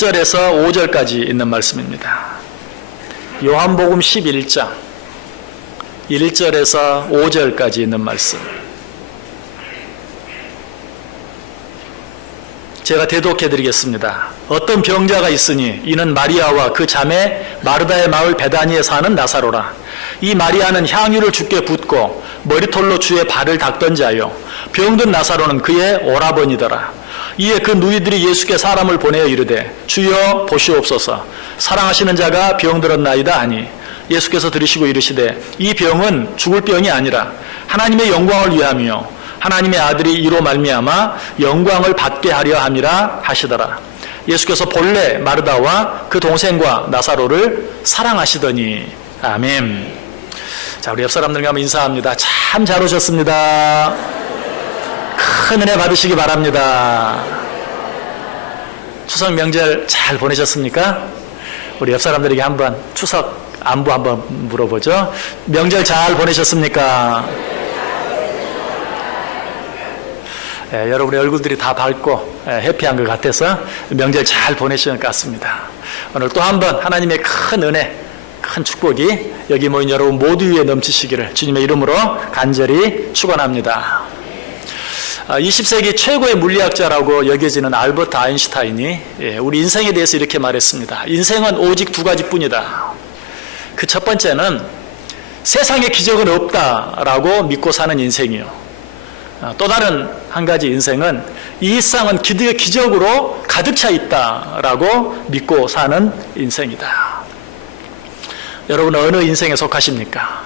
1절에서 5절까지 있는 말씀입니다. 요한복음 11장 1절에서 5절까지 있는 말씀. 제가 대독해 드리겠습니다. 어떤 병자가 있으니 이는 마리아와 그 자매 마르다의 마을 베다니에 사는 나사로라. 이 마리아는 향유를 주께 붓고 머리털로 주의 발을 닦던 자요, 병든 나사로는 그의 오라버니더라. 이에 그 누이들이 예수께 사람을 보내어 이르되 주여 보시옵소서, 사랑하시는 자가 병들었나이다 하니 예수께서 들으시고 이르시되 이 병은 죽을 병이 아니라 하나님의 영광을 위함이요 하나님의 아들이 이로 말미암아 영광을 받게 하려 함이라 하시더라. 예수께서 본래 마르다와 그 동생과 나사로를 사랑하시더니. 아멘. 자, 우리 옆 사람들과 한번 인사합니다. 참 잘 오셨습니다. 큰 은혜 받으시기 바랍니다. 추석 명절 잘 보내셨습니까? 우리 옆 사람들에게 한번 추석 안부 한번 물어보죠. 명절 잘 보내셨습니까? 여러분의 얼굴들이 다 밝고 해피한 것 같아서 명절 잘 보내신 것 같습니다. 오늘 또 한번 하나님의 큰 은혜, 큰 축복이 여기 모인 여러분 모두 위에 넘치시기를 주님의 이름으로 간절히 축원합니다. 20세기 최고의 물리학자라고 여겨지는 알버트 아인슈타인이 우리 인생에 대해서 이렇게 말했습니다. 인생은 오직 두 가지뿐이다. 그 첫 번째는 세상에 기적은 없다라고 믿고 사는 인생이요, 또 다른 한 가지 인생은 이 일상은 기적으로 가득 차 있다라고 믿고 사는 인생이다. 여러분은 어느 인생에 속하십니까?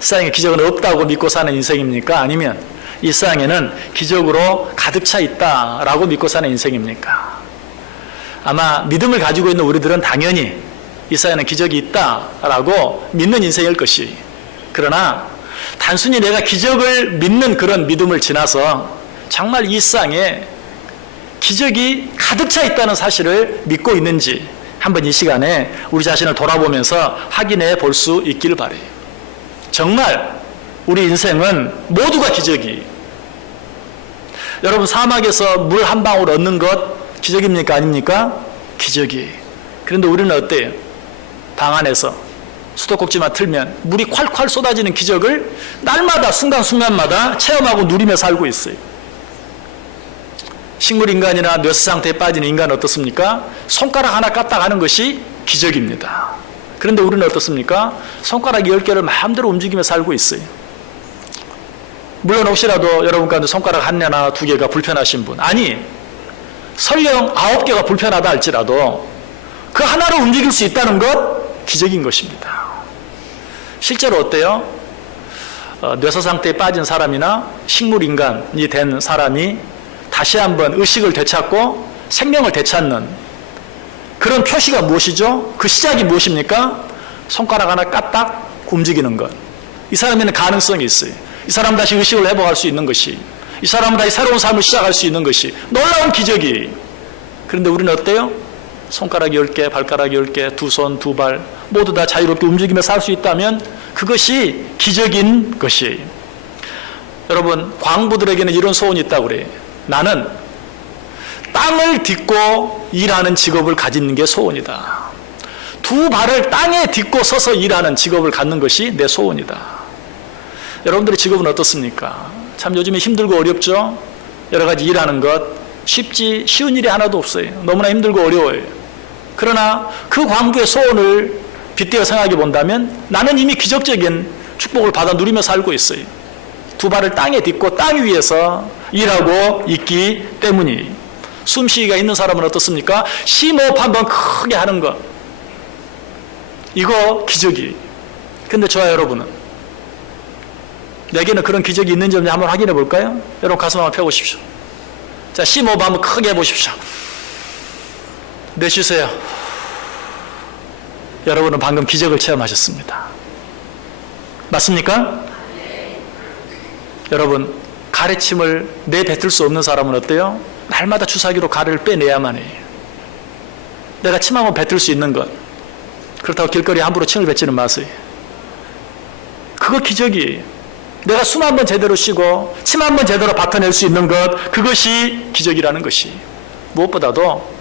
세상에 기적은 없다고 믿고 사는 인생입니까? 아니면 일상에는 기적으로 가득 차 있다라고 믿고 사는 인생입니까? 아마 믿음을 가지고 있는 우리들은 당연히 일상에는 기적이 있다라고 믿는 인생일 것이, 그러나 단순히 내가 기적을 믿는 그런 믿음을 지나서 정말 일상에 기적이 가득 차 있다는 사실을 믿고 있는지 한번 이 시간에 우리 자신을 돌아보면서 확인해 볼 수 있기를 바라요. 정말 우리 인생은 모두가 기적이. 여러분, 사막에서 물 한 방울 얻는 것 기적입니까? 아닙니까? 기적이. 그런데 우리는 어때요? 방 안에서 수도꼭지만 틀면 물이 콸콸 쏟아지는 기적을 날마다 순간순간마다 체험하고 누리며 살고 있어요. 식물인간이나 뇌세 상태에 빠진 인간은 어떻습니까? 손가락 하나 까딱하는 것이 기적입니다. 그런데 우리는 어떻습니까? 손가락 10개를 마음대로 움직이며 살고 있어요. 물론 혹시라도 여러분 가운데 손가락 하나, 2개가 불편하신 분, 아니 설령 9개가 불편하다 할지라도 그 하나로 움직일 수 있다는 것 기적인 것입니다. 실제로 어때요? 뇌사 상태에 빠진 사람이나 식물인간이 된 사람이 다시 한번 의식을 되찾고 생명을 되찾는 그런 표시가 무엇이죠? 그 시작이 무엇입니까? 손가락 하나 까딱 움직이는 것. 이 사람에는 가능성이 있어요. 이 사람 다시 의식을 회복할 수 있는 것이, 이 사람은 다시 새로운 삶을 시작할 수 있는 것이 놀라운 기적이. 그런데 우리는 어때요? 손가락 10개, 발가락 10개, 두 손, 두 발 모두 다 자유롭게 움직이며 살 수 있다면 그것이 기적인 것이. 여러분, 광부들에게는 이런 소원이 있다고 그래요. 나는 땅을 딛고 일하는 직업을 가지는 게 소원이다. 두 발을 땅에 딛고 서서 일하는 직업을 갖는 것이 내 소원이다. 여러분들의 직업은 어떻습니까? 참 요즘에 힘들고 어렵죠? 여러 가지 일하는 것 쉬운 일이 하나도 없어요. 너무나 힘들고 어려워요. 그러나 그 광부의 소원을 빗대어 생각해 본다면 나는 이미 기적적인 축복을 받아 누리며 살고 있어요. 두 발을 땅에 딛고 땅 위에서 일하고 있기 때문이. 숨쉬기가 있는 사람은 어떻습니까? 심호흡 한번 크게 하는 것, 이거 기적이. 근데 저와 여러분은 내게는 그런 기적이 있는지 없는지 한번 확인해 볼까요? 여러분 가슴 한번 펴보십시오. 자, 심호흡 한번 크게 해보십시오. 내쉬세요. 여러분은 방금 기적을 체험하셨습니다. 맞습니까? 여러분, 가래침을 내뱉을 수 없는 사람은 어때요? 날마다 주사기로 가래를 빼내야만 해요. 내가 침 한번 뱉을 수 있는 것, 그렇다고 길거리에 함부로 침을 뱉지는 마세요. 그거 기적이에요. 내가 숨 한번 제대로 쉬고 침 한번 제대로 뱉어낼 수 있는 것, 그것이 기적이라는 것이. 무엇보다도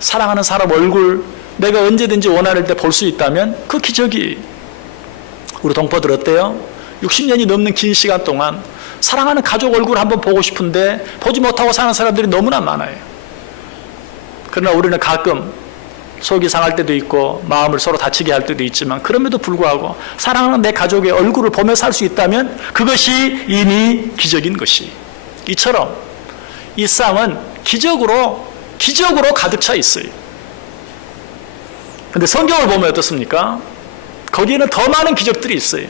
사랑하는 사람 얼굴 내가 언제든지 원할 때 볼 수 있다면 그 기적이, 우리 동포들 어때요? 60년이 넘는 긴 시간 동안 사랑하는 가족 얼굴 한번 보고 싶은데 보지 못하고 사는 사람들이 너무나 많아요. 그러나 우리는 가끔 속이 상할 때도 있고 마음을 서로 다치게 할 때도 있지만, 그럼에도 불구하고 사랑하는 내 가족의 얼굴을 보며 살 수 있다면 그것이 이미 기적인 것이. 이처럼 이 땅은 기적으로 가득 차 있어요. 근데 성경을 보면 어떻습니까? 거기에는 더 많은 기적들이 있어요.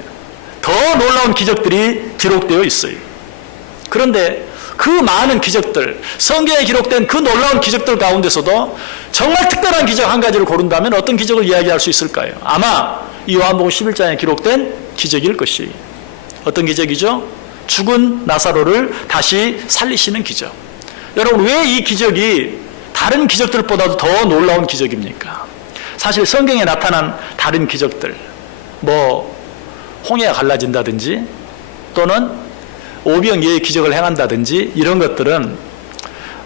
더 놀라운 기적들이 기록되어 있어요. 그런데 그 많은 기적들, 성경에 기록된 그 놀라운 기적들 가운데서도 정말 특별한 기적 한 가지를 고른다면 어떤 기적을 이야기할 수 있을까요? 아마 이 요한복음 11장에 기록된 기적일 것이. 어떤 기적이죠? 죽은 나사로를 다시 살리시는 기적. 여러분, 왜 이 기적이 다른 기적들보다도 더 놀라운 기적입니까? 사실 성경에 나타난 다른 기적들, 홍해가 갈라진다든지 또는 오병이어의 기적을 행한다든지 이런 것들은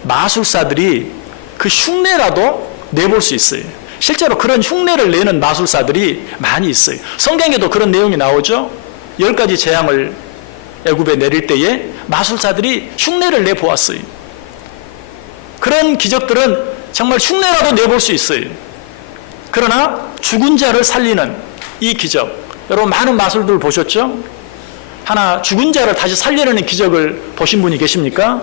마술사들이 그 흉내라도 내볼 수 있어요. 실제로 그런 흉내를 내는 마술사들이 많이 있어요. 성경에도 그런 내용이 나오죠. 10가지 재앙을 애굽에 내릴 때에 마술사들이 흉내를 내보았어요. 그런 기적들은 정말 흉내라도 내볼 수 있어요. 그러나 죽은 자를 살리는 이 기적, 여러분 많은 마술들 보셨죠? 하나 죽은 자를 다시 살리려는 기적을 보신 분이 계십니까?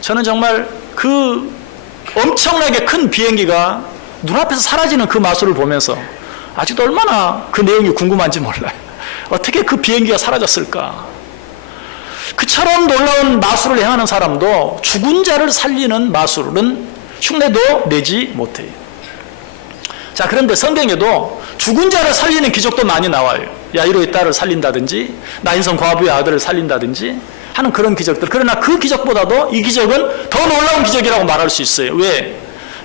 저는 정말 그 엄청나게 큰 비행기가 눈앞에서 사라지는 그 마술을 보면서 아직도 얼마나 그 내용이 궁금한지 몰라요. 어떻게 그 비행기가 사라졌을까? 그처럼 놀라운 마술을 행하는 사람도 죽은 자를 살리는 마술은 흉내도 내지 못해요. 자, 그런데 성경에도 죽은 자를 살리는 기적도 많이 나와요. 야이로의 딸을 살린다든지 나인성 과부의 아들을 살린다든지 하는 그런 기적들. 그러나 그 기적보다도 이 기적은 더 놀라운 기적이라고 말할 수 있어요. 왜?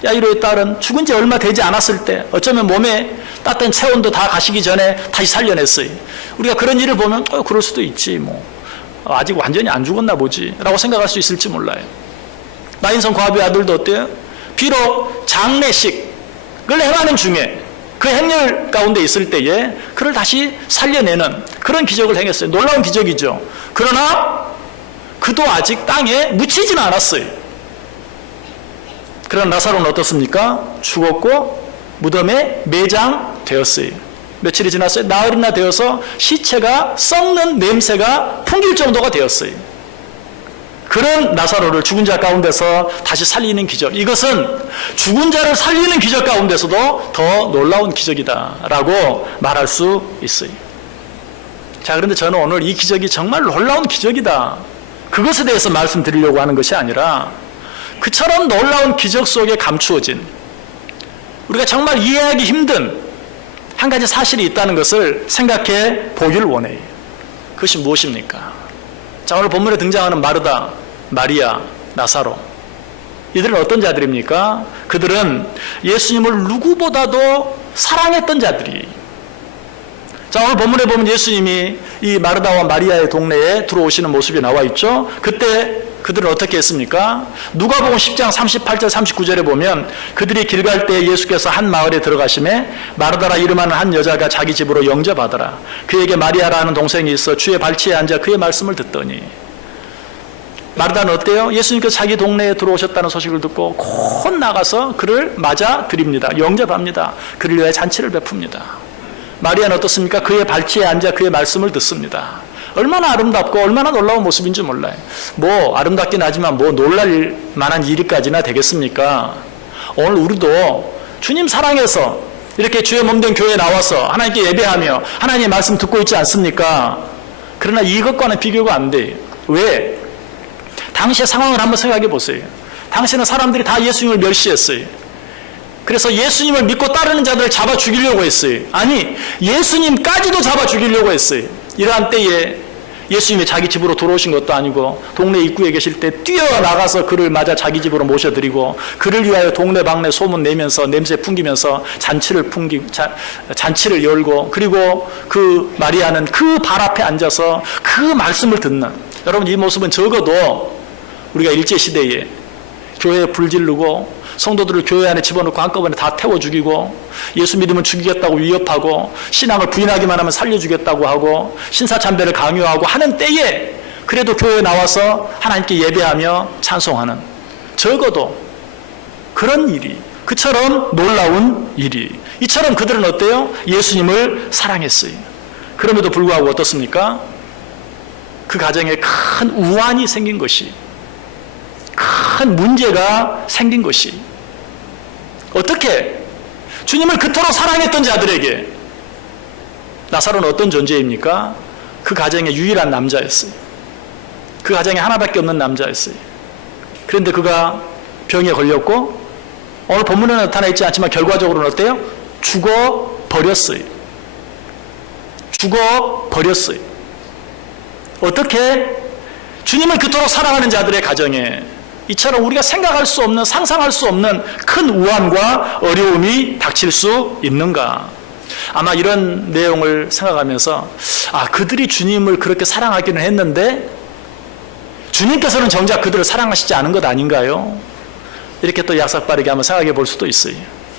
야이로의 딸은 죽은 지 얼마 되지 않았을 때 어쩌면 몸에 따뜻한 체온도 다 가시기 전에 다시 살려냈어요. 우리가 그런 일을 보면 그럴 수도 있지, 아직 완전히 안 죽었나 보지 라고 생각할 수 있을지 몰라요. 나인성 과부의 아들도 어때요? 비록 장례식을 행하는 중에 그 행렬 가운데 있을 때에 그를 다시 살려내는 그런 기적을 행했어요. 놀라운 기적이죠. 그러나 그도 아직 땅에 묻히지는 않았어요. 그런 나사로는 어떻습니까? 죽었고 무덤에 매장되었어요. 며칠이 지났어요. 나흘이나 되어서 시체가 썩는 냄새가 풍길 정도가 되었어요. 그런 나사로를 죽은 자 가운데서 다시 살리는 기적, 이것은 죽은 자를 살리는 기적 가운데서도 더 놀라운 기적이다라고 말할 수 있어요. 자, 그런데 저는 오늘 이 기적이 정말 놀라운 기적이다, 그것에 대해서 말씀드리려고 하는 것이 아니라 그처럼 놀라운 기적 속에 감추어진 우리가 정말 이해하기 힘든 한 가지 사실이 있다는 것을 생각해 보기를 원해요. 그것이 무엇입니까? 자, 오늘 본문에 등장하는 마르다, 마리아, 나사로, 이들은 어떤 자들입니까? 그들은 예수님을 누구보다도 사랑했던 자들이. 자, 오늘 본문에 보면 예수님이 이 마르다와 마리아의 동네에 들어오시는 모습이 나와 있죠. 그때 그들은 어떻게 했습니까? 누가복음 10장 38절 39절에 보면 그들이 길 갈 때 예수께서 한 마을에 들어가심에 마르다라 이름하는 한 여자가 자기 집으로 영접하더라. 그에게 마리아라는 동생이 있어 주의 발치에 앉아 그의 말씀을 듣더니. 마르다는 어때요? 예수님께서 자기 동네에 들어오셨다는 소식을 듣고 곧 나가서 그를 맞아 드립니다. 영접합니다. 그를 위해 잔치를 베풉니다. 마리아는 어떻습니까? 그의 발치에 앉아 그의 말씀을 듣습니다. 얼마나 아름답고 얼마나 놀라운 모습인지 몰라요. 아름답긴 하지만 놀랄 만한 일이까지나 되겠습니까? 오늘 우리도 주님 사랑해서 이렇게 주의 몸된 교회에 나와서 하나님께 예배하며 하나님의 말씀 듣고 있지 않습니까? 그러나 이것과는 비교가 안 돼요. 왜? 당시의 상황을 한번 생각해 보세요. 당시에는 사람들이 다 예수님을 멸시했어요. 그래서 예수님을 믿고 따르는 자들을 잡아 죽이려고 했어요. 아니, 예수님까지도 잡아 죽이려고 했어요. 이러한 때에 예수님이 자기 집으로 들어오신 것도 아니고 동네 입구에 계실 때 뛰어나가서 그를 맞아 자기 집으로 모셔드리고 그를 위하여 동네 방네 소문 내면서 냄새 풍기면서 잔치를 열고, 그리고 그 마리아는 그 발 앞에 앉아서 그 말씀을 듣는, 여러분 이 모습은 적어도 우리가 일제시대에 교회에 불 지르고 성도들을 교회 안에 집어넣고 한꺼번에 다 태워 죽이고, 예수 믿으면 죽이겠다고 위협하고, 신앙을 부인하기만 하면 살려주겠다고 하고, 신사참배를 강요하고 하는 때에 그래도 교회에 나와서 하나님께 예배하며 찬송하는, 적어도 그런 일이, 그처럼 놀라운 일이, 이처럼 그들은 어때요? 예수님을 사랑했어요. 그럼에도 불구하고 어떻습니까? 그 가정에 큰 우환이 생긴 것이, 큰 문제가 생긴 것이, 어떻게 주님을 그토록 사랑했던 자들에게, 나사로는 어떤 존재입니까? 그 가정의 유일한 남자였어요. 그 가정에 하나밖에 없는 남자였어요. 그런데 그가 병에 걸렸고, 오늘 본문에 나타나 있지 않지만 결과적으로는 어때요? 죽어버렸어요. 죽어버렸어요. 어떻게? 주님을 그토록 사랑하는 자들의 가정에 이처럼 우리가 생각할 수 없는, 상상할 수 없는 큰 우환과 어려움이 닥칠 수 있는가? 아마 이런 내용을 생각하면서, 그들이 주님을 그렇게 사랑하기는 했는데 주님께서는 정작 그들을 사랑하시지 않은 것 아닌가요? 이렇게 또 약삭빠르게 한번 생각해 볼 수도 있어요.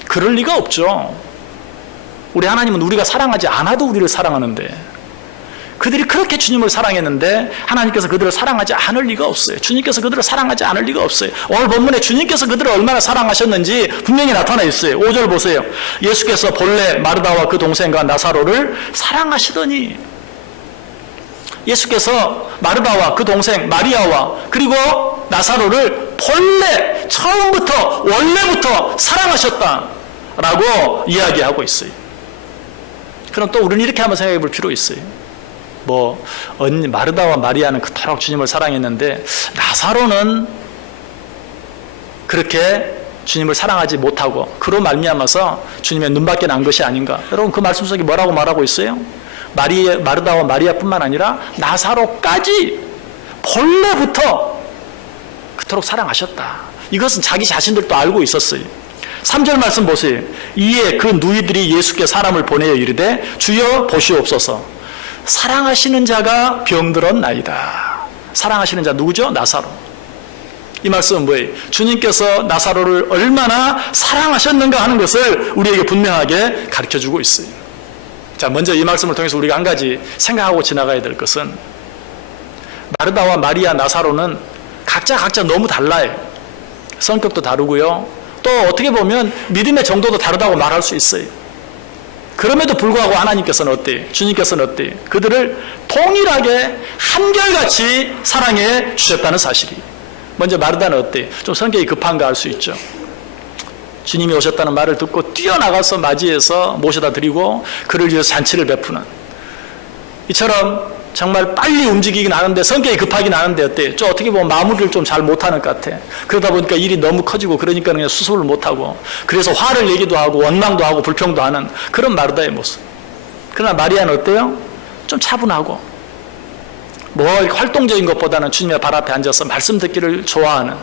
그럴 리가 없죠. 우리 하나님은 우리가 사랑하지 않아도 우리를 사랑하는데, 그들이 그렇게 주님을 사랑했는데 하나님께서 그들을 사랑하지 않을 리가 없어요. 주님께서 그들을 사랑하지 않을 리가 없어요. 오늘 본문에 주님께서 그들을 얼마나 사랑하셨는지 분명히 나타나 있어요. 5절 보세요. 예수께서 본래 마르다와 그 동생과 나사로를 사랑하시더니, 예수께서 마르다와 그 동생 마리아와 그리고 나사로를 본래 처음부터 원래부터 사랑하셨다라고 이야기하고 있어요. 그럼 또 우리는 이렇게 한번 생각해 볼 필요 있어요. 마르다와 마리아는 그토록 주님을 사랑했는데 나사로는 그렇게 주님을 사랑하지 못하고 그로 말미암아서 주님의 눈밖에 난 것이 아닌가? 여러분, 그 말씀 속에 뭐라고 말하고 있어요? 마르다와 마리아뿐만 아니라 나사로까지 본래부터 그토록 사랑하셨다. 이것은 자기 자신들도 알고 있었어요. 3절 말씀 보세요. 이에 그 누이들이 예수께 사람을 보내어 이르되 주여 보시옵소서, 사랑하시는 자가 병들었나이다. 사랑하시는 자 누구죠? 나사로. 이 말씀은 뭐예요? 주님께서 나사로를 얼마나 사랑하셨는가 하는 것을 우리에게 분명하게 가르쳐주고 있어요. 자, 먼저 이 말씀을 통해서 우리가 한 가지 생각하고 지나가야 될 것은, 마르다와 마리아, 나사로는 각자 너무 달라요. 성격도 다르고요, 또 어떻게 보면 믿음의 정도도 다르다고 말할 수 있어요. 그럼에도 불구하고 하나님께서는 어때요? 주님께서는 어때요? 그들을 동일하게 한결같이 사랑해 주셨다는 사실이. 먼저 마르다는 어때요? 좀 성격이 급한가 알 수 있죠. 주님이 오셨다는 말을 듣고 뛰어나가서 맞이해서 모셔다 드리고 그를 위해서 잔치를 베푸는, 이처럼 정말 빨리 움직이긴 하는데 성격이 급하긴 하는데 어때요? 좀 어떻게 보면 마무리를 좀 잘 못하는 것 같아. 그러다 보니까 일이 너무 커지고 그러니까 그냥 수습을 못하고, 그래서 화를 내기도 하고 원망도 하고 불평도 하는 그런 마르다의 모습. 그러나 마리아는 어때요? 좀 차분하고 활동적인 것보다는 주님의 발 앞에 앉아서 말씀 듣기를 좋아하는,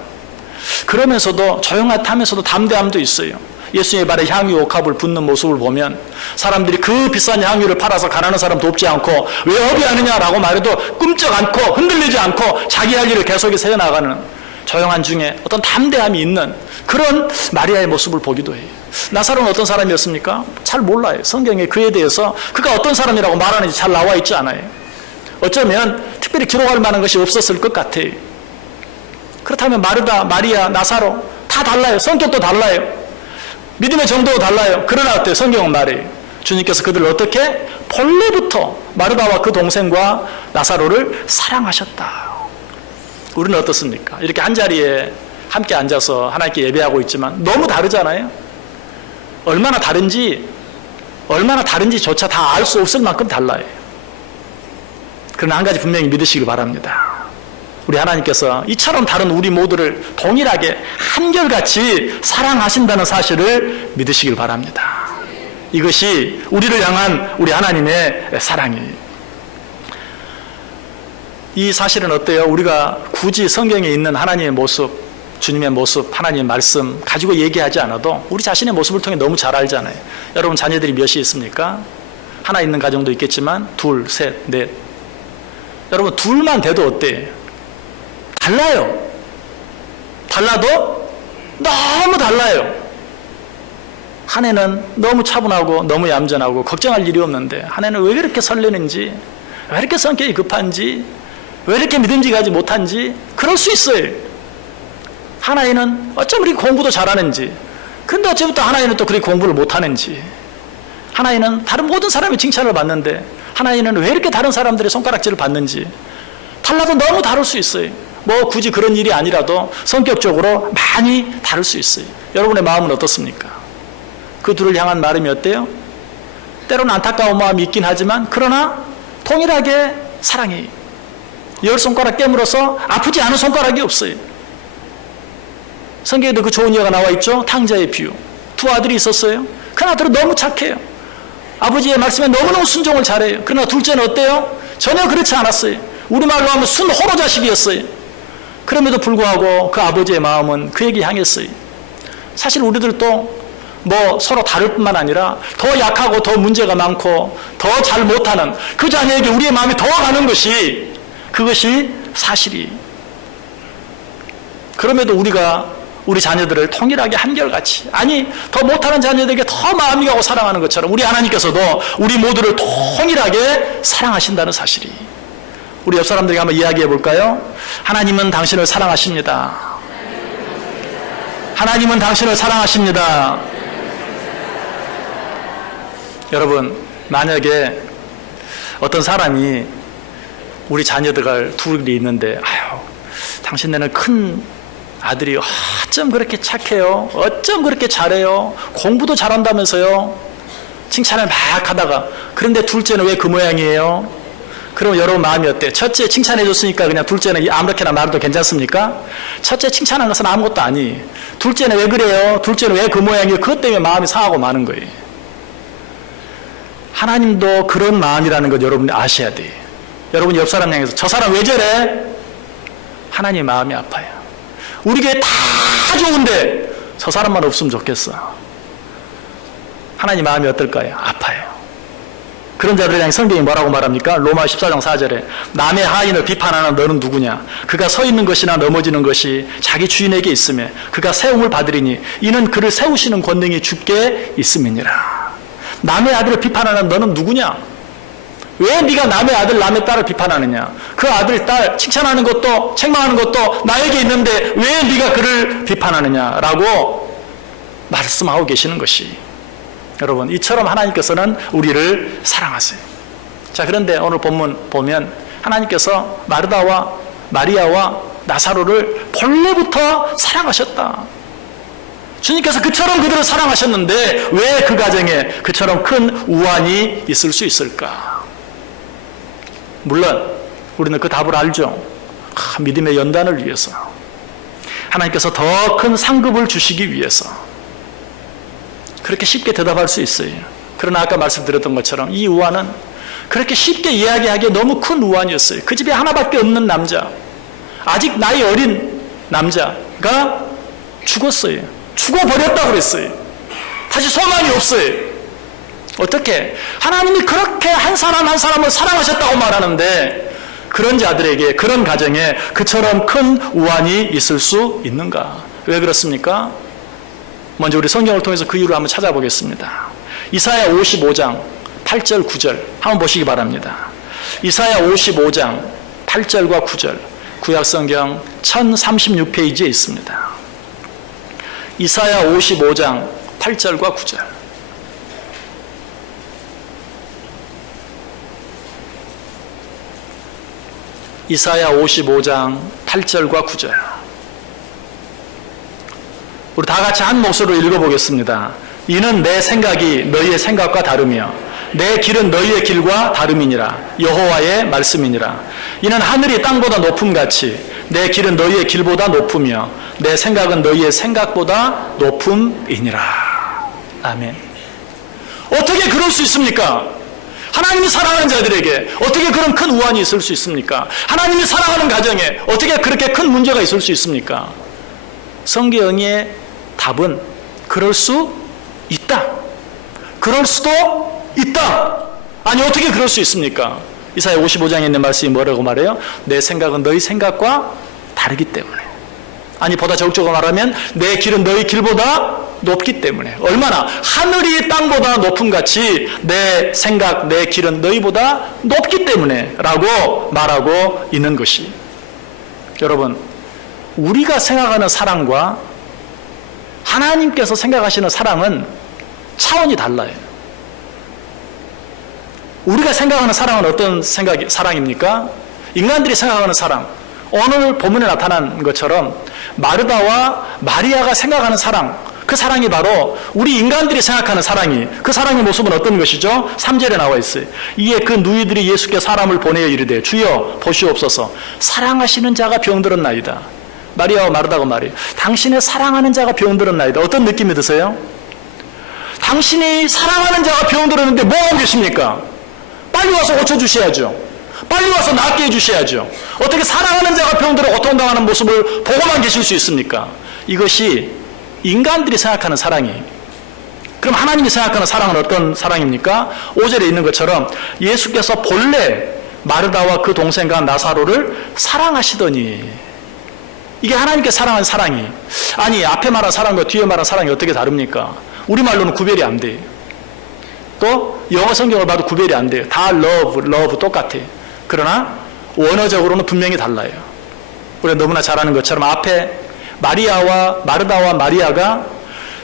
그러면서도 조용하면서도 담대함도 있어요. 예수님의 발에 향유 옥합을 붓는 모습을 보면 사람들이 그 비싼 향유를 팔아서 가난한 사람 돕지 않고 왜 허비하느냐라고 말해도 꿈쩍 않고 흔들리지 않고 자기 할 일을 계속해서 해나가는, 조용한 중에 어떤 담대함이 있는 그런 마리아의 모습을 보기도 해요. 나사로는 어떤 사람이었습니까? 잘 몰라요. 성경에 그에 대해서 그가 어떤 사람이라고 말하는지 잘 나와 있지 않아요. 어쩌면 특별히 기록할 만한 것이 없었을 것 같아요. 그렇다면 마르다, 마리아, 나사로 다 달라요. 성격도 달라요. 믿음의 정도도 달라요. 그러나 어때요? 성경은 말해요. 주님께서 그들을 어떻게? 본래부터 마르다와 그 동생과 나사로를 사랑하셨다. 우리는 어떻습니까? 이렇게 한자리에 함께 앉아서 하나님께 예배하고 있지만 너무 다르잖아요. 얼마나 다른지조차 다 알 수 없을 만큼 달라요. 그러나 한 가지 분명히 믿으시길 바랍니다. 우리 하나님께서 이처럼 다른 우리 모두를 동일하게 한결같이 사랑하신다는 사실을 믿으시길 바랍니다. 이것이 우리를 향한 우리 하나님의 사랑이에요. 이 사실은 어때요? 우리가 굳이 성경에 있는 하나님의 모습, 주님의 모습, 하나님의 말씀 가지고 얘기하지 않아도 우리 자신의 모습을 통해 너무 잘 알잖아요. 여러분 자녀들이 몇이 있습니까? 하나 있는 가정도 있겠지만 둘, 셋, 넷. 여러분 둘만 돼도 어때요? 달라요. 달라도 너무 달라요. 한 애는 너무 차분하고 너무 얌전하고 걱정할 일이 없는데 한 애는 왜 그렇게 설레는지, 왜 이렇게 성격이 급한지, 왜 이렇게 믿음직하지 가지 못한지 그럴 수 있어요. 하나이는 어쩜 그렇게 공부도 잘하는지, 근데 어째부터 하나이는 또 그렇게 공부를 못하는지, 하나이는 다른 모든 사람이 칭찬을 받는데 하나이는 왜 이렇게 다른 사람들의 손가락질을 받는지 달라도 너무 다를 수 있어요. 뭐 굳이 그런 일이 아니라도 성격적으로 많이 다를 수 있어요. 여러분의 마음은 어떻습니까? 그 둘을 향한 마음이 어때요? 때로는 안타까운 마음이 있긴 하지만 그러나 동일하게 사랑해요. 10손가락 깨물어서 아프지 않은 손가락이 없어요. 성경에도 그 좋은 예가 나와 있죠. 탕자의 비유. 두 아들이 있었어요. 그 아들은 너무 착해요. 아버지의 말씀에 너무너무 순종을 잘해요. 그러나 둘째는 어때요? 전혀 그렇지 않았어요. 우리말로 하면 순호로 자식이었어요. 그럼에도 불구하고 그 아버지의 마음은 그에게 향했어요. 사실 우리들도 뭐 서로 다를 뿐만 아니라 더 약하고 더 문제가 많고 더 잘 못하는 그 자녀에게 우리의 마음이 더 가는 것이, 그것이 사실이. 그럼에도 우리가 우리 자녀들을 통일하게 한결같이, 아니 더 못하는 자녀들에게 더 마음이 가고 사랑하는 것처럼 우리 하나님께서도 우리 모두를 통일하게 사랑하신다는 사실이. 우리 옆 사람들에게 한번 이야기해 볼까요? 하나님은 당신을 사랑하십니다. 하나님은 당신을 사랑하십니다. 여러분, 만약에 어떤 사람이 우리 자녀들 둘이 있는데, 아유, 당신네는 큰 아들이 어쩜 그렇게 착해요? 어쩜 그렇게 잘해요? 공부도 잘한다면서요? 칭찬을 막 하다가, 그런데 둘째는 왜 그 모양이에요? 그럼 여러분 마음이 어때요? 첫째 칭찬해 줬으니까 그냥 둘째는 아무렇게나 말해도 괜찮습니까? 첫째 칭찬한 것은 아무것도 아니. 둘째는 왜 그래요? 둘째는 왜 그 모양이에요? 그것 때문에 마음이 상하고 마는 거예요. 하나님도 그런 마음이라는 것 여러분이 아셔야 돼요. 여러분 옆 사람 향해서 저 사람 왜 저래? 하나님 마음이 아파요. 우리 교회 다 좋은데 저 사람만 없으면 좋겠어. 하나님 마음이 어떨까요? 아파요. 그런 자들에 향해 성경이 뭐라고 말합니까? 로마 14장 4절에 남의 하인을 비판하는 너는 누구냐? 그가 서 있는 것이나 넘어지는 것이 자기 주인에게 있으며 그가 세움을 받으리니 이는 그를 세우시는 권능이 주께 있음이니라. 남의 아들을 비판하는 너는 누구냐? 왜 네가 남의 아들, 남의 딸을 비판하느냐? 그 아들, 딸 칭찬하는 것도 책망하는 것도 나에게 있는데 왜 네가 그를 비판하느냐라고 말씀하고 계시는 것이, 여러분, 이처럼 하나님께서는 우리를 사랑하세요. 자, 그런데 오늘 본문 보면 하나님께서 마르다와 마리아와 나사로를 본래부터 사랑하셨다. 주님께서 그처럼 그들을 사랑하셨는데 왜 그 가정에 그처럼 큰 우환이 있을 수 있을까? 물론 우리는 그 답을 알죠. 믿음의 연단을 위해서, 하나님께서 더 큰 상급을 주시기 위해서. 그렇게 쉽게 대답할 수 있어요. 그러나 아까 말씀드렸던 것처럼 이 우환은 그렇게 쉽게 이야기하기에 너무 큰 우환이었어요. 그 집에 하나밖에 없는 남자, 아직 나이 어린 남자가 죽었어요. 죽어버렸다고 그랬어요. 다시 소망이 없어요. 어떻게? 하나님이 그렇게 한 사람 한 사람을 사랑하셨다고 말하는데 그런 자들에게, 그런 가정에 그처럼 큰 우환이 있을 수 있는가? 왜 그렇습니까? 먼저 우리 성경을 통해서 그 이유를 한번 찾아보겠습니다. 이사야 55장 8절 9절 한번 보시기 바랍니다. 이사야 55장 8절과 9절 구약성경 1036페이지에 있습니다. 이사야 55장 8절과 9절. 이사야 55장 8절과 9절. 우리 다 같이 한 목소리로 읽어보겠습니다. 이는 내 생각이 너희의 생각과 다르며 내 길은 너희의 길과 다름이니라. 여호와의 말씀이니라. 이는 하늘이 땅보다 높음같이 내 길은 너희의 길보다 높으며 내 생각은 너희의 생각보다 높음이니라. 아멘. 어떻게 그럴 수 있습니까? 하나님이 사랑하는 자들에게 어떻게 그런 큰 우환이 있을 수 있습니까? 하나님이 사랑하는 가정에 어떻게 그렇게 큰 문제가 있을 수 있습니까? 성경의 답은 그럴 수 있다. 그럴 수도 있다. 아니 어떻게 그럴 수 있습니까? 이사야 55장에 있는 말씀이 뭐라고 말해요? 내 생각은 너희 생각과 다르기 때문에. 아니 보다 적극적으로 말하면 내 길은 너희 길보다 높기 때문에, 얼마나 하늘이 땅보다 높은 같이 내 생각, 내 길은 너희보다 높기 때문에 라고 말하고 있는 것이, 여러분, 우리가 생각하는 사랑과 하나님께서 생각하시는 사랑은 차원이 달라요. 우리가 생각하는 사랑은 어떤 사랑입니까? 인간들이 생각하는 사랑, 오늘 본문에 나타난 것처럼 마르다와 마리아가 생각하는 사랑, 그 사랑이 바로 우리 인간들이 생각하는 사랑이, 그 사랑의 모습은 어떤 것이죠? 3절에 나와 있어요. 이에 그 누이들이 예수께 사람을 보내어 이르되 주여 보시옵소서 사랑하시는 자가 병들었나이다. 마리아와 마르다가 말이에요. 당신의 사랑하는 자가 병들었나이다. 어떤 느낌이 드세요? 당신이 사랑하는 자가 병들었는데 뭐 하고 계십니까? 빨리 와서 고쳐주셔야죠. 빨리 와서 낫게 해주셔야죠. 어떻게 사랑하는 자가 병들어 고통당하는 모습을 보고만 계실 수 있습니까? 이것이 인간들이 생각하는 사랑이. 그럼 하나님이 생각하는 사랑은 어떤 사랑입니까? 5절에 있는 것처럼 예수께서 본래 마르다와 그 동생과 나사로를 사랑하시더니, 이게 하나님께 사랑하는 사랑이, 아니 앞에 말한 사랑과 뒤에 말한 사랑이 어떻게 다릅니까? 우리말로는 구별이 안 돼요. 또 영어 성경을 봐도 구별이 안 돼요. 다 love 똑같아요. 그러나 원어적으로는 분명히 달라요. 우리가 너무나 잘 아는 것처럼 앞에 마르다와 마리아가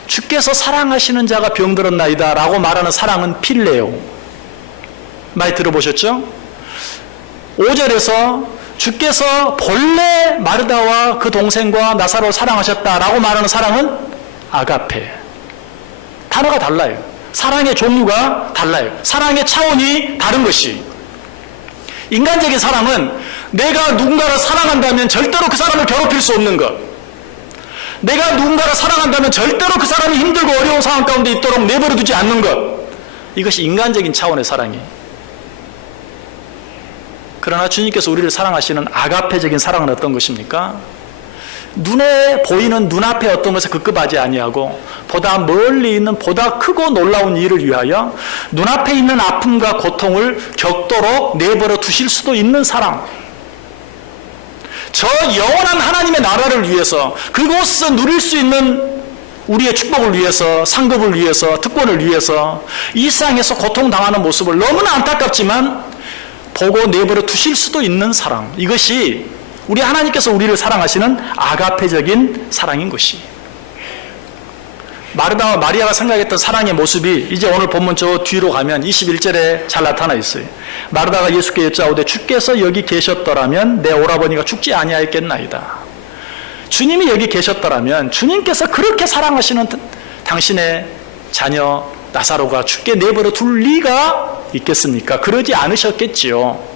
주께서 사랑하시는 자가 병들었나이다 라고 말하는 사랑은 필레오. 많이 들어보셨죠? 5절에서 주께서 본래 마르다와 그 동생과 나사로를 사랑하셨다라고 말하는 사랑은 아가페. 단어가 달라요. 사랑의 종류가 달라요. 사랑의 차원이 다른 것이. 인간적인 사랑은 내가 누군가를 사랑한다면 절대로 그 사람을 괴롭힐 수 없는 것, 내가 누군가를 사랑한다면 절대로 그 사람이 힘들고 어려운 상황 가운데 있도록 내버려 두지 않는 것, 이것이 인간적인 차원의 사랑이. 그러나 주님께서 우리를 사랑하시는 아가페적인 사랑은 어떤 것입니까? 눈에 보이는 눈앞에 어떤 것에 급급하지 아니하고 보다 멀리 있는 보다 크고 놀라운 일을 위하여 눈앞에 있는 아픔과 고통을 겪도록 내버려 두실 수도 있는 사랑, 저 영원한 하나님의 나라를 위해서, 그곳에서 누릴 수 있는 우리의 축복을 위해서, 상급을 위해서, 특권을 위해서 이 세상에서 고통당하는 모습을 너무나 안타깝지만 보고 내버려 두실 수도 있는 사랑, 이것이 우리 하나님께서 우리를 사랑하시는 아가페적인 사랑인 것이. 마르다와 마리아가 생각했던 사랑의 모습이 이제 오늘 본문 저 뒤로 가면 21절에 잘 나타나 있어요. 마르다가 예수께 여짜오되 주께서 여기 계셨더라면 내 오라버니가 죽지 아니하였겠나이다. 주님이 여기 계셨더라면, 주님께서 그렇게 사랑하시는 당신의 자녀 나사로가 죽게 내버려 둘 리가 있겠습니까? 그러지 않으셨겠지요.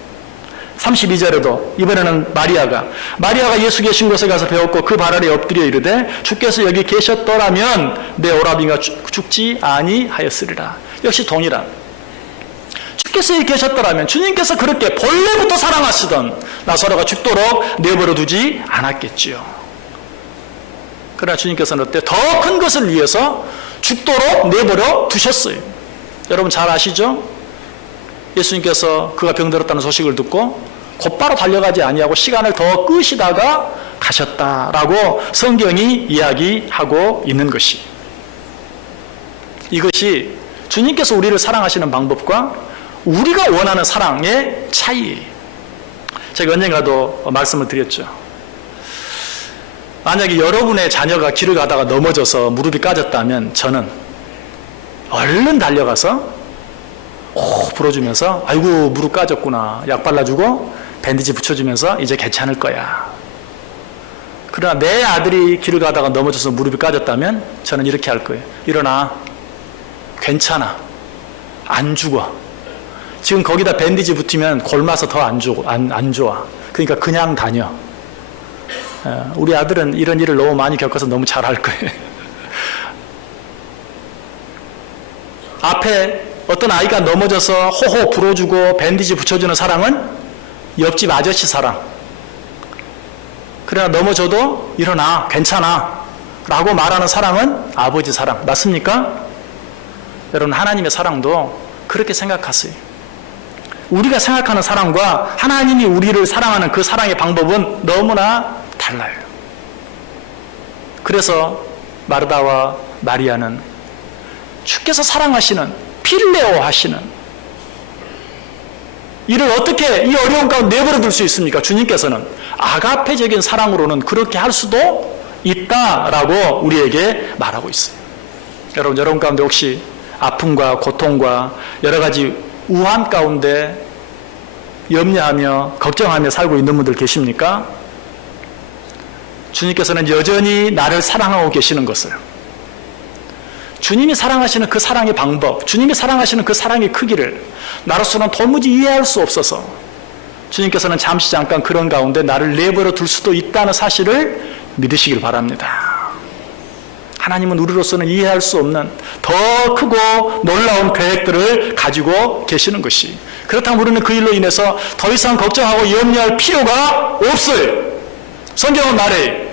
32절에도 이번에는 마리아가 예수 계신 곳에 가서 배웠고 그 발 아래 엎드려 이르되 주께서 여기 계셨더라면 내 오라비가 죽지 아니하였으리라. 역시 동일한, 주께서 여기 계셨더라면, 주님께서 그렇게 본래부터 사랑하시던 나사로가 죽도록 내버려 두지 않았겠지요. 그러나 주님께서는 어때? 더 큰 것을 위해서 죽도록 내버려 두셨어요. 여러분 잘 아시죠? 예수님께서 그가 병들었다는 소식을 듣고 곧바로 달려가지 아니하고 시간을 더 끄시다가 가셨다라고 성경이 이야기하고 있는 것이, 이것이 주님께서 우리를 사랑하시는 방법과 우리가 원하는 사랑의 차이예요. 제가 언젠가도 말씀을 드렸죠. 만약에 여러분의 자녀가 길을 가다가 넘어져서 무릎이 까졌다면 저는 얼른 달려가서 불어주면서 아이고 무릎 까졌구나, 약 발라주고 밴디지 붙여주면서 이제 괜찮을 거야. 그러나 내 아들이 길을 가다가 넘어져서 무릎이 까졌다면 저는 이렇게 할 거예요. 일어나, 괜찮아, 안 죽어. 지금 거기다 밴디지 붙이면 골마서 더 안 좋아. 그러니까 그냥 다녀. 우리 아들은 이런 일을 너무 많이 겪어서 너무 잘할 거예요. 앞에 어떤 아이가 넘어져서 호호 불어주고 밴디지 붙여주는 사랑은 옆집 아저씨 사랑. 그러나 넘어져도 일어나, 괜찮아 라고 말하는 사랑은 아버지 사랑. 맞습니까? 여러분, 하나님의 사랑도 그렇게 생각하세요. 우리가 생각하는 사랑과 하나님이 우리를 사랑하는 그 사랑의 방법은 너무나 달라요. 그래서 마르다와 마리아는 주께서 사랑하시는, 필레오 하시는 이를 어떻게 이 어려운 가운데 내버려 둘 수 있습니까? 주님께서는 아가페적인 사랑으로는 그렇게 할 수도 있다라고 우리에게 말하고 있어요. 여러분 가운데 혹시 아픔과 고통과 여러 가지 우한 가운데 염려하며 걱정하며 살고 있는 분들 계십니까? 주님께서는 여전히 나를 사랑하고 계시는 것을, 주님이 사랑하시는 그 사랑의 방법, 주님이 사랑하시는 그 사랑의 크기를 나로서는 도무지 이해할 수 없어서 주님께서는 잠시 잠깐 그런 가운데 나를 내버려 둘 수도 있다는 사실을 믿으시길 바랍니다. 하나님은 우리로서는 이해할 수 없는 더 크고 놀라운 계획들을 가지고 계시는 것이, 그렇다면 우리는 그 일로 인해서 더 이상 걱정하고 염려할 필요가 없어요. 성경은 말해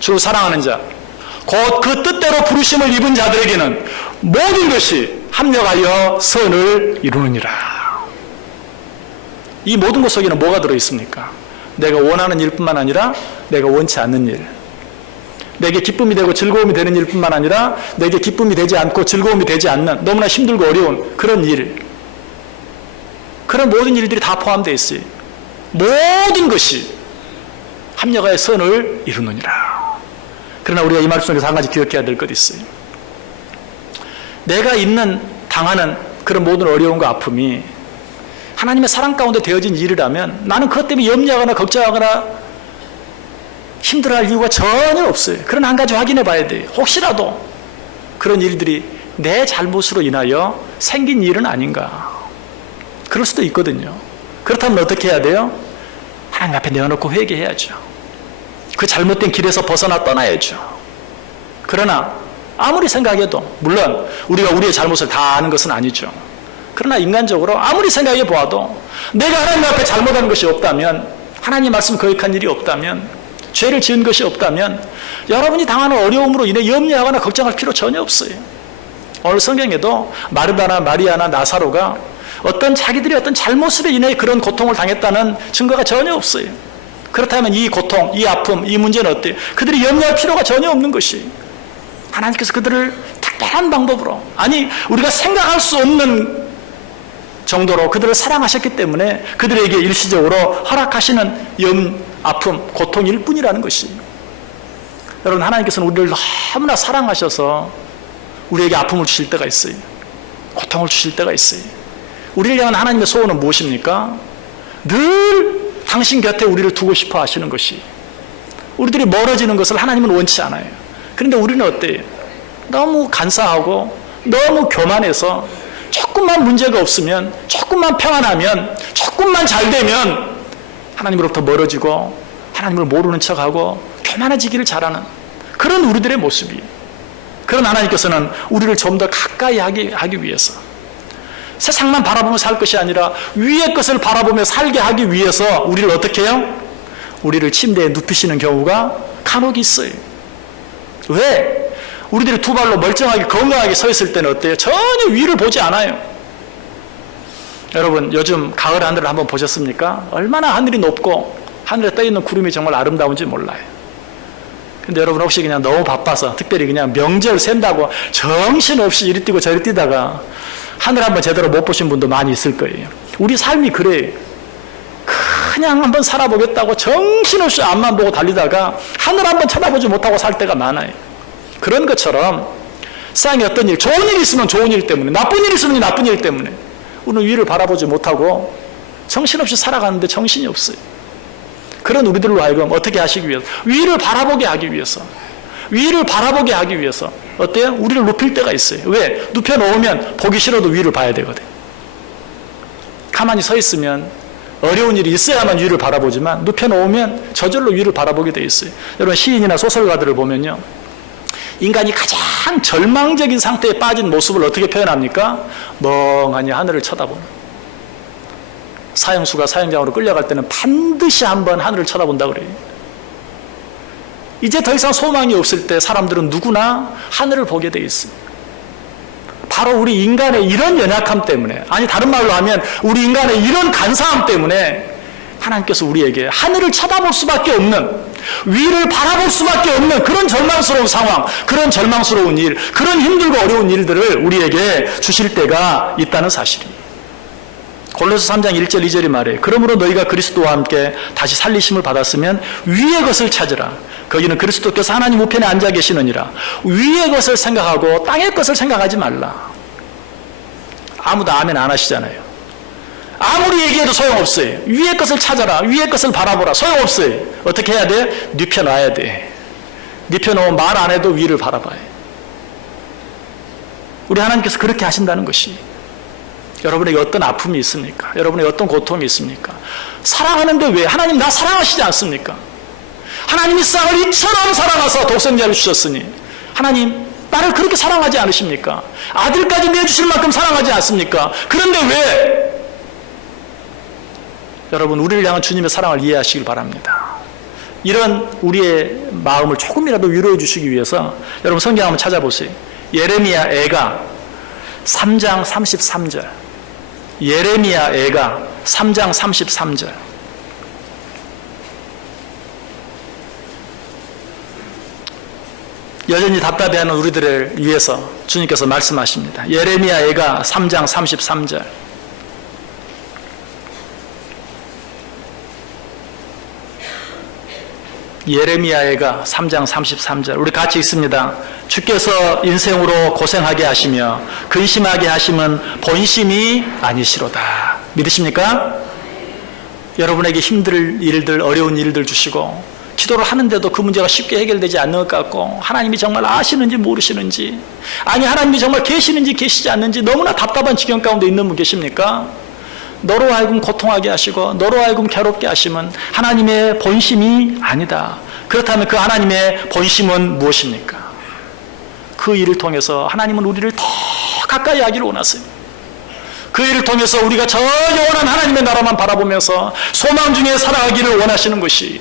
주를 사랑하는 자, 곧 그 뜻대로 부르심을 입은 자들에게는 모든 것이 합력하여 선을 이루느니라. 이 모든 것 속에는 뭐가 들어있습니까? 내가 원하는 일뿐만 아니라 내가 원치 않는 일, 내게 기쁨이 되고 즐거움이 되는 일뿐만 아니라 내게 기쁨이 되지 않고 즐거움이 되지 않는 너무나 힘들고 어려운 그런 일, 그런 모든 일들이 다 포함되어 있어요. 모든 것이 합력하여 선을 이루느니라. 그러나 우리가 이 말씀 속에서 한 가지 기억해야 될 것이 있어요. 내가 당하는 그런 모든 어려움과 아픔이 하나님의 사랑 가운데 되어진 일이라면 나는 그것 때문에 염려하거나 걱정하거나 힘들어할 이유가 전혀 없어요. 그러나 한 가지 확인해 봐야 돼요. 혹시라도 그런 일들이 내 잘못으로 인하여 생긴 일은 아닌가. 그럴 수도 있거든요. 그렇다면 어떻게 해야 돼요? 하나님 앞에 내어놓고 회개해야죠. 그 잘못된 길에서 벗어나 떠나야죠. 그러나 아무리 생각해도, 물론 우리가 우리의 잘못을 다 아는 것은 아니죠. 그러나 인간적으로 아무리 생각해 보아도 내가 하나님 앞에 잘못한 것이 없다면, 하나님 말씀 거역한 일이 없다면, 죄를 지은 것이 없다면 여러분이 당하는 어려움으로 인해 염려하거나 걱정할 필요 전혀 없어요. 오늘 성경에도 마르다나 마리아나 나사로가 자기들이 어떤 잘못으로 인해 그런 고통을 당했다는 증거가 전혀 없어요. 그렇다면 이 고통, 이 아픔, 이 문제는 어때요? 그들이 염려할 필요가 전혀 없는 것이, 하나님께서 그들을 특별한 방법으로, 아니 우리가 생각할 수 없는 정도로 그들을 사랑하셨기 때문에 그들에게 일시적으로 허락하시는 아픔, 고통일 뿐이라는 것이, 여러분 하나님께서는 우리를 너무나 사랑하셔서 우리에게 아픔을 주실 때가 있어요. 고통을 주실 때가 있어요. 우리를 향한 하나님의 소원은 무엇입니까? 늘 당신 곁에 우리를 두고 싶어 하시는 것이, 우리들이 멀어지는 것을 하나님은 원치 않아요. 그런데 우리는 어때요? 너무 간사하고 너무 교만해서 조금만 문제가 없으면, 조금만 평안하면, 조금만 잘 되면 하나님으로부터 멀어지고 하나님을 모르는 척하고 교만해지기를 잘하는 그런 우리들의 모습이, 그런 하나님께서는 우리를 좀 더 가까이 하기 위해서, 세상만 바라보며 살 것이 아니라 위의 것을 바라보며 살게 하기 위해서 우리를 어떻게 해요? 우리를 침대에 눕히시는 경우가 간혹 있어요. 왜? 우리들이 두 발로 멀쩡하게 건강하게 서 있을 때는 어때요? 전혀 위를 보지 않아요. 여러분 요즘 가을 하늘을 한번 보셨습니까? 얼마나 하늘이 높고 하늘에 떠있는 구름이 정말 아름다운지 몰라요. 근데 여러분 혹시 그냥 너무 바빠서, 특별히 그냥 명절 샌다고 정신없이 이리 뛰고 저리 뛰다가 하늘 한번 제대로 못 보신 분도 많이 있을 거예요. 우리 삶이 그래요. 그냥 한번 살아보겠다고 정신없이 앞만 보고 달리다가 하늘 한번 쳐다보지 못하고 살 때가 많아요. 그런 것처럼 세상에 어떤 일, 좋은 일이 있으면 좋은 일 때문에, 나쁜 일이 있으면 나쁜 일 때문에 우리는 위를 바라보지 못하고 정신없이 살아가는데 정신이 없어요. 그런 우리들로 하여금 어떻게 하시기 위해서, 위를 바라보게 하기 위해서, 위를 바라보게 하기 위해서 어때요? 우리를 눕힐 때가 있어요. 왜? 눕혀놓으면 보기 싫어도 위를 봐야 되거든. 가만히 서 있으면 어려운 일이 있어야만 위를 바라보지만 눕혀놓으면 저절로 위를 바라보게 돼 있어요. 여러분 시인이나 소설가들을 보면요, 인간이 가장 절망적인 상태에 빠진 모습을 어떻게 표현합니까? 멍하니 하늘을 쳐다보는. 사형수가 사형장으로 끌려갈 때는 반드시 한번 하늘을 쳐다본다 그래요. 이제 더 이상 소망이 없을 때 사람들은 누구나 하늘을 보게 돼 있어요. 바로 우리 인간의 이런 연약함 때문에, 아니 다른 말로 하면 우리 인간의 이런 간사함 때문에 하나님께서 우리에게 하늘을 쳐다볼 수밖에 없는, 위를 바라볼 수밖에 없는 그런 절망스러운 상황, 그런 절망스러운 일, 그런 힘들고 어려운 일들을 우리에게 주실 때가 있다는 사실입니다. 골로새 3장 1절 2절이 말해요. 그러므로 너희가 그리스도와 함께 다시 살리심을 받았으면 위의 것을 찾으라. 거기는 그리스도께서 하나님 우편에 앉아 계시느니라. 위의 것을 생각하고 땅의 것을 생각하지 말라. 아무도 아멘 안 하시잖아요. 아무리 얘기해도 소용없어요. 위의 것을 찾아라. 위의 것을 바라보라. 소용없어요. 어떻게 해야 돼? 눕혀놔야 돼. 눕혀놓으면 말 안 해도 위를 바라봐요. 우리 하나님께서 그렇게 하신다는 것이, 여러분에게 어떤 아픔이 있습니까? 여러분에게 어떤 고통이 있습니까? 사랑하는데 왜? 하나님 나 사랑하시지 않습니까? 하나님이 세상을 이처럼 사랑하사 독생자를 주셨으니 하나님 나를 그렇게 사랑하지 않으십니까? 아들까지 내주실 만큼 사랑하지 않습니까? 그런데 왜? 여러분, 우리를 향한 주님의 사랑을 이해하시길 바랍니다. 이런 우리의 마음을 조금이라도 위로해 주시기 위해서 여러분 성경 한번 찾아보세요. 예레미야 애가 3장 33절. 예레미야 애가 3장 33절. 여전히 답답해하는 우리들을 위해서 주님께서 말씀하십니다. 예레미야 애가 3장 33절. 예레미야애가 3장 33절. 우리 같이 읽습니다. 주께서 인생으로 고생하게 하시며 근심하게 하심은 본심이 아니시로다. 믿으십니까? 여러분에게 힘들 일들, 어려운 일들 주시고 기도를 하는데도 그 문제가 쉽게 해결되지 않는 것 같고, 하나님이 정말 아시는지 모르시는지, 아니 하나님이 정말 계시는지 계시지 않는지 너무나 답답한 지경 가운데 있는 분 계십니까? 너로 하여금 고통하게 하시고 너로 하여금 괴롭게 하심은 하나님의 본심이 아니다. 그렇다면 그 하나님의 본심은 무엇입니까? 그 일을 통해서 하나님은 우리를 더 가까이 하기를 원하세요. 그 일을 통해서 우리가 저 영원한 하나님의 나라만 바라보면서 소망 중에 살아가기를 원하시는 것이,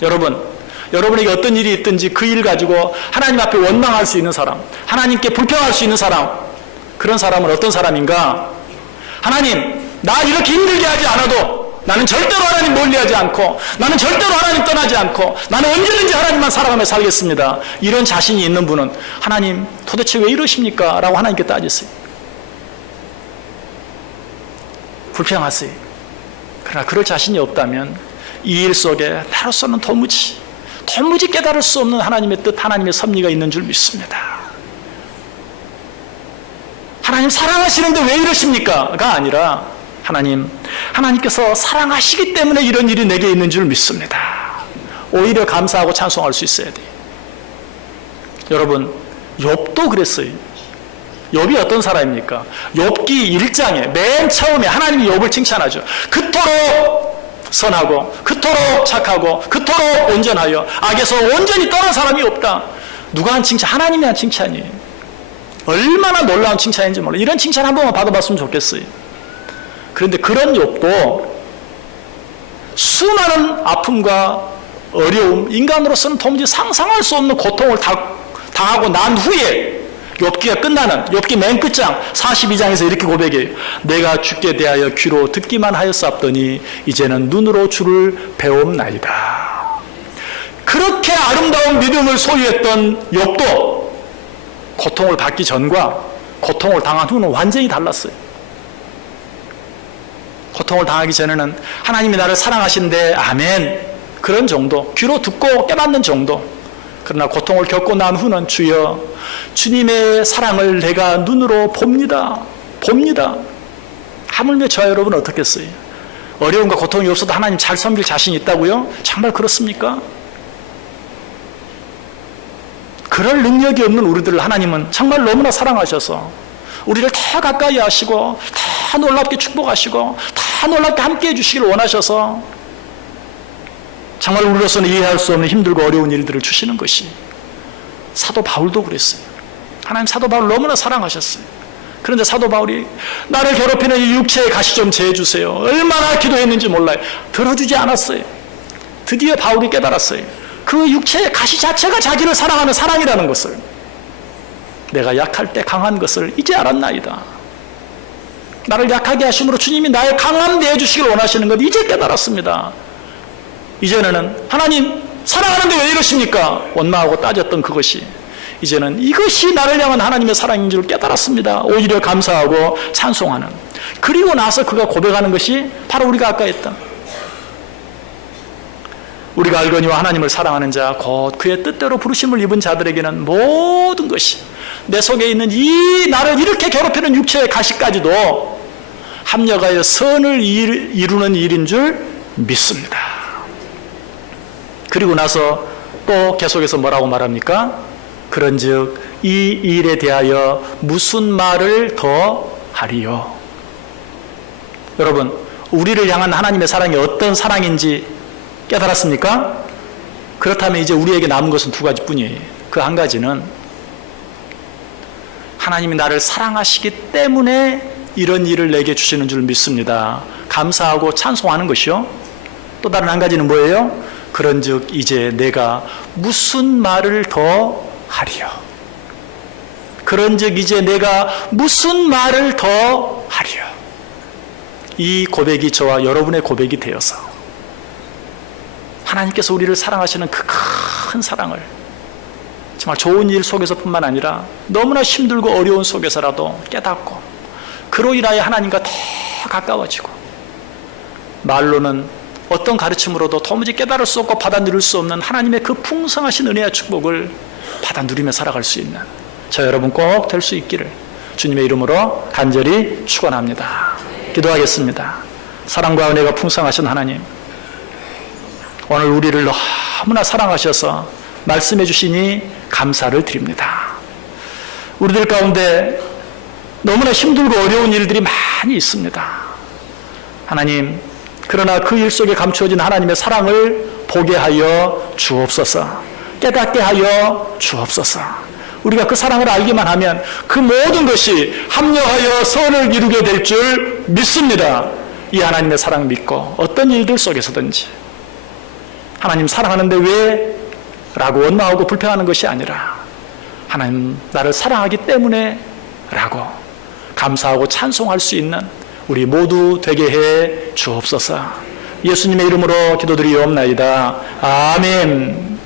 여러분에게 어떤 일이 있든지 그 일 가지고 하나님 앞에 원망할 수 있는 사람, 하나님께 불평할 수 있는 사람, 그런 사람은 어떤 사람인가? 하나님, 나 이렇게 힘들게 하지 않아도 나는 절대로 하나님 멀리하지 않고, 나는 절대로 하나님 떠나지 않고, 나는 언제든지 하나님만 살아가며 살겠습니다. 이런 자신이 있는 분은 하나님 도대체 왜 이러십니까? 라고 하나님께 따졌어요. 불평하세요. 그러나 그럴 자신이 없다면 이 일 속에 나로서는 도무지 깨달을 수 없는 하나님의 뜻, 하나님의 섭리가 있는 줄 믿습니다. 하나님 사랑하시는데 왜 이러십니까? 가 아니라 하나님께서 사랑하시기 때문에 이런 일이 내게 있는 줄 믿습니다. 오히려 감사하고 찬송할 수 있어야 돼요. 여러분, 욥도 그랬어요. 욥이 어떤 사람입니까? 욥기 1장에 맨 처음에 하나님이 욥을 칭찬하죠. 그토록 선하고 그토록 착하고 그토록 온전하여 악에서 온전히 떠난 사람이 없다. 누가 한 칭찬? 하나님이 한 칭찬이에요. 얼마나 놀라운 칭찬인지 몰라요. 이런 칭찬 한 번만 받아봤으면 좋겠어요. 그런데 그런 욥도 수많은 아픔과 어려움, 인간으로서는 도무지 상상할 수 없는 고통을 당하고 난 후에 욥기가 끝나는 욥기 맨 끝장 42장에서 이렇게 고백해요. 내가 주께 대하여 귀로 듣기만 하였사옵더니 이제는 눈으로 주를 배움나이다. 그렇게 아름다운 믿음을 소유했던 욥도 고통을 받기 전과 고통을 당한 후는 완전히 달랐어요. 고통을 당하기 전에는 하나님이 나를 사랑하신데 아멘, 그런 정도, 귀로 듣고 깨닫는 정도. 그러나 고통을 겪고 난 후는 주여 주님의 사랑을 내가 눈으로 봅니다. 하물며 저 여러분은 어떻겠어요? 어려움과 고통이 없어도 하나님 잘 섬길 자신이 있다고요? 정말 그렇습니까? 그럴 능력이 없는 우리들을 하나님은 정말 너무나 사랑하셔서 우리를 더 가까이 하시고 더 놀랍게 축복하시고 더 놀랍게 함께 해주시기를 원하셔서 정말 우리로서는 이해할 수 없는 힘들고 어려운 일들을 주시는 것이, 사도 바울도 그랬어요. 하나님 사도 바울 너무나 사랑하셨어요. 그런데 사도 바울이 나를 괴롭히는 이 육체의 가시 좀 제해주세요. 얼마나 기도했는지 몰라요. 들어주지 않았어요. 드디어 바울이 깨달았어요. 그 육체의 가시 자체가 자기를 사랑하는 사랑이라는 것을, 내가 약할 때 강한 것을 이제 알았나이다. 나를 약하게 하심으로 주님이 나의 강함 되어 주시길 원하시는 것 이제 깨달았습니다. 이제는 하나님 사랑하는데 왜 이러십니까? 원망하고 따졌던 그것이 이제는 이것이 나를 향한 하나님의 사랑인 줄 깨달았습니다. 오히려 감사하고 찬송하는. 그리고 나서 그가 고백하는 것이 바로 우리가 아까 했던 우리가 알거니와 하나님을 사랑하는 자 곧 그의 뜻대로 부르심을 입은 자들에게는 모든 것이 내 속에 있는 이 나를 이렇게 괴롭히는 육체의 가시까지도 합력하여 선을 이루는 일인 줄 믿습니다. 그리고 나서 또 계속해서 뭐라고 말합니까? 그런즉 이 일에 대하여 무슨 말을 더 하리요? 여러분, 우리를 향한 하나님의 사랑이 어떤 사랑인지 깨달았습니까? 그렇다면 이제 우리에게 남은 것은 두 가지뿐이에요. 그 한 가지는 하나님이 나를 사랑하시기 때문에 이런 일을 내게 주시는 줄 믿습니다. 감사하고 찬송하는 것이요. 또 다른 한 가지는 뭐예요? 그런즉 이제 내가 무슨 말을 더 하리요? 그런즉 이제 내가 무슨 말을 더 하리요? 이 고백이 저와 여러분의 고백이 되어서 하나님께서 우리를 사랑하시는 그 큰 사랑을 정말 좋은 일 속에서뿐만 아니라 너무나 힘들고 어려운 속에서라도 깨닫고 그로 인하여 하나님과 더 가까워지고 말로는 어떤 가르침으로도 도무지 깨달을 수 없고 받아 누릴 수 없는 하나님의 그 풍성하신 은혜와 축복을 받아 누리며 살아갈 수 있는 저 여러분 꼭 될 수 있기를 주님의 이름으로 간절히 축원합니다. 기도하겠습니다. 사랑과 은혜가 풍성하신 하나님, 오늘 우리를 너무나 사랑하셔서 말씀해 주시니 감사를 드립니다. 우리들 가운데 너무나 힘들고 어려운 일들이 많이 있습니다. 하나님, 그러나 그 일 속에 감추어진 하나님의 사랑을 보게 하여 주옵소서. 깨닫게 하여 주옵소서. 우리가 그 사랑을 알기만 하면 그 모든 것이 합력하여 선을 이루게 될 줄 믿습니다. 이 하나님의 사랑 믿고 어떤 일들 속에서든지 하나님 사랑하는데 왜? 라고 원망하고 불평하는 것이 아니라 하나님 나를 사랑하기 때문에 라고 감사하고 찬송할 수 있는 우리 모두 되게 해 주옵소서. 예수님의 이름으로 기도드리옵나이다. 아멘.